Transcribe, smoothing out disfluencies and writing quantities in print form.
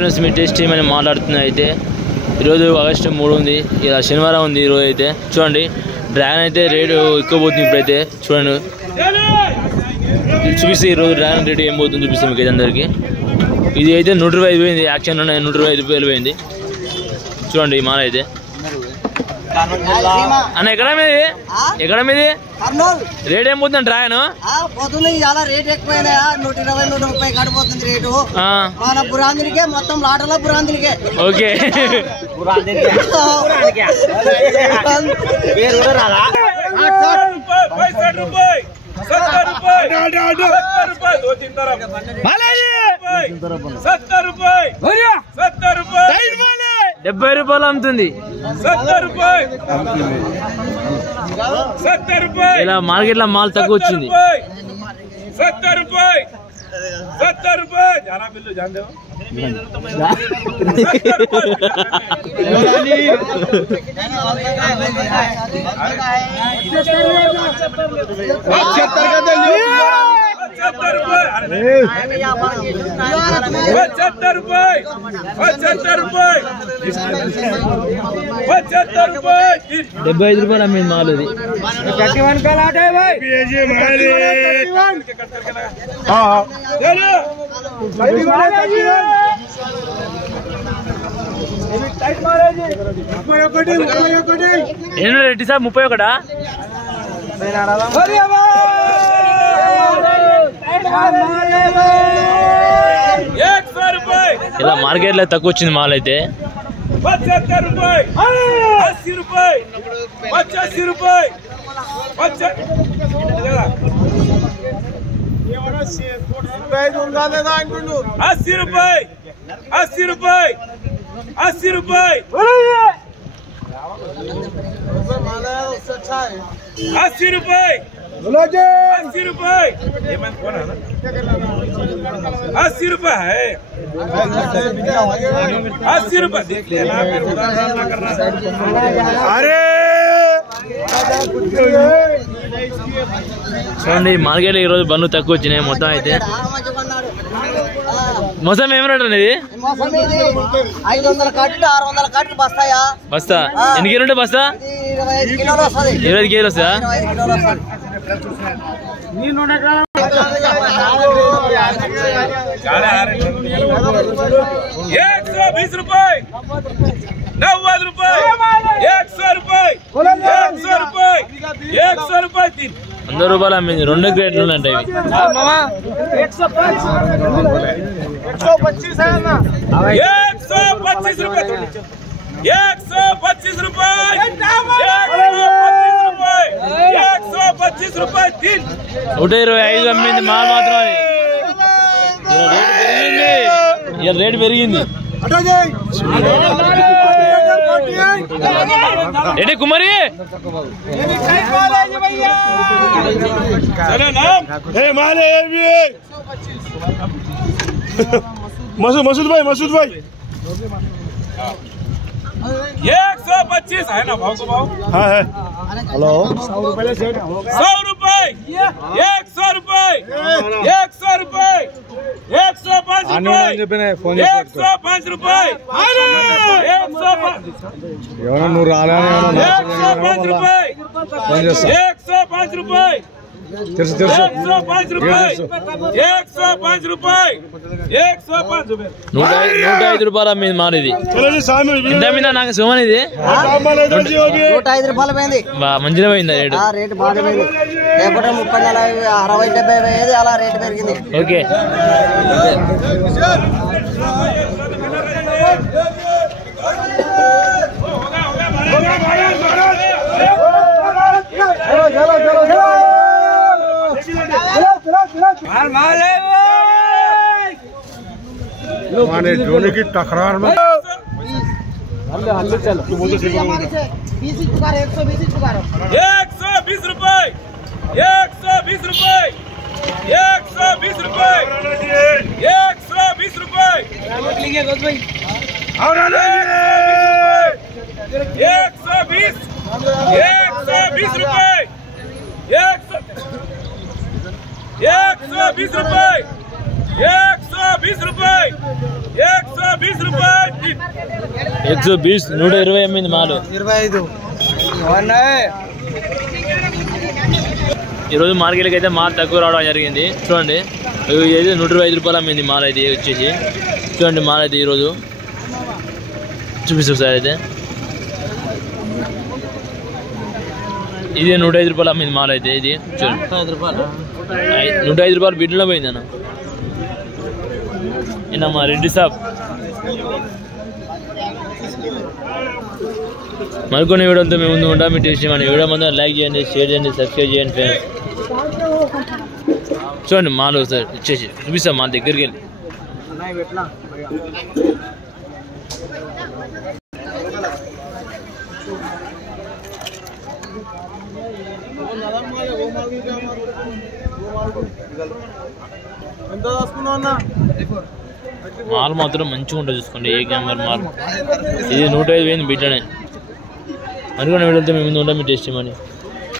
Friends, మీ taste ఏమైనా మాట్లాడుతున్నాయి. అయితే ఈరోజు ఆగస్టు 3 ఉంది, ఇలా శనివారం ఉంది. ఈరోజు అయితే చూడండి, డ్రాగన్ అయితే రేటు ఎక్కువ పోతుంది. ఇప్పుడైతే చూడండి, చూపిస్తే ఈరోజు డ్రాగన్ రేటు ఏం పోతుంది చూపిస్తాం మీకు అందరికి. ఇది అయితే 125 పోయింది, యాక్షన్ 125 రూపాయలు పోయింది. చూడండి ఈ మాల అయితే. అన్న ఎక్కడ మీది రేట్ ఏం పోతుంది డ్రాగన్? పోతుంది చాలా రేట్ ఎక్కువైనా 120, 130 కడిపోతుంది రేటు. మన బురాందులకే మొత్తం లాటలో బురాందులకే. ఓకే ₹70 అమ్ముతుంది. ఇలా మార్కెట్ లో మాల్ తక్కువ వచ్చింది. ₹75 అమ్మింది మాల్. ఇది ఏం రెడ్డి సార్ 31? ఇలా మార్కెట్ లో తక్కువ వచ్చింది మాల్ అయితే. ₹75, ₹80, ₹85. ₹80 है, ₹80 देख लेना, फिर उधार ना करना। अरे చూడండి, మార్కెట్ లో ఈరోజు బండ్లు తక్కువ వచ్చినాయి మొత్తం అయితే. మొత్తం ఏం రేట్ అనేది? 500 కట్టు 600 కట్టు బస్తాయా? బస్తా ఎన్ని కిలో ఉంటాయి? బస్తా 25 కిలోలు వస్తుంది. 25 కిలో వస్తుందా? 120 रुपये, 90 रुपये, 100 रुपये, 100 रुपये, 100 రూపాయలు అమ్మింది. 2 గ్రేడ్లు ఉంటాయి ఇవి. 125 रुपये, 125 रुपये, 125 रुपये 3. 125 అమ్మింది మాల్ మాత్రం. రేట్ పెరిగింది. ఏంటి కుమారి? मसूद भाई 125 है ना भाव को भाव? हाँ है। हेलो 100 रुपये, 100 रुपये, 100 रुपये, 100 रुपये, 105 रुपये, 105 रुपये, 105 रुपये, 105 रुपये, 105 रुपये, 105 रुपये, 105 रुपये. 105 రూపాయలు అమ్మింది మాల్. ఇది ఎంత అమ్మిందా నాకు సోమన్? ఇది 105 రూపాయలు పోయింది. మంచిగా పోయిందా రేటు? రేటు బాగా పోయింది. లేకపోతే 30, 40, 60, 70 పోయేది, అలా రేటు పెరిగింది. ఓకే माने ड्रोन की टकरार में 120 रुपये, 120 रुपये, 120 रुपये, 120 रुपये, 120, 120 रुपये, 120 रुपये, 120 रुपये, 120 120 120 అమ్మింది మాలు 25 ఈరోజు మార్కెట్కి అయితే మాల్ తక్కువ రావడం జరిగింది. చూడండి ఇది 125 రూపాయలు అమ్మింది మాల్ అయితే వచ్చేసి. చూడండి మాల్ అయితే ఈరోజు చూపిస్తాం సార్. అయితే ఇది 105 రూపాయలు అమ్మింది మాల్ అయితే. ఇది చూడండి 105 రూపాయలు బిడ్డలో పోయింది అన్న. మా రెడ్డి సాబ్ మరికొన్ని వీడియోలతో మేము ముందు ఉంటాం. మీ టేస్ట్ మన వీడియో ముందు లైక్ చేయండి, షేర్ చేయండి, సబ్స్క్రైబ్ చేయండి ఫ్రెండ్స్. చూడండి మాల్ సార్ ఇచ్చేసి చూపిస్తాం మా దగ్గరికి వెళ్ళి. మాల్ మాత్రం మంచిగా ఉంటుంది చూసుకోండి. ఏ క్యామర్ మాల్ ఇది 105 బిడ్డనే. అనుకున్న వీడియోతో మేము ముందు ఉంటాం. మీ టేస్ట్ మనీ.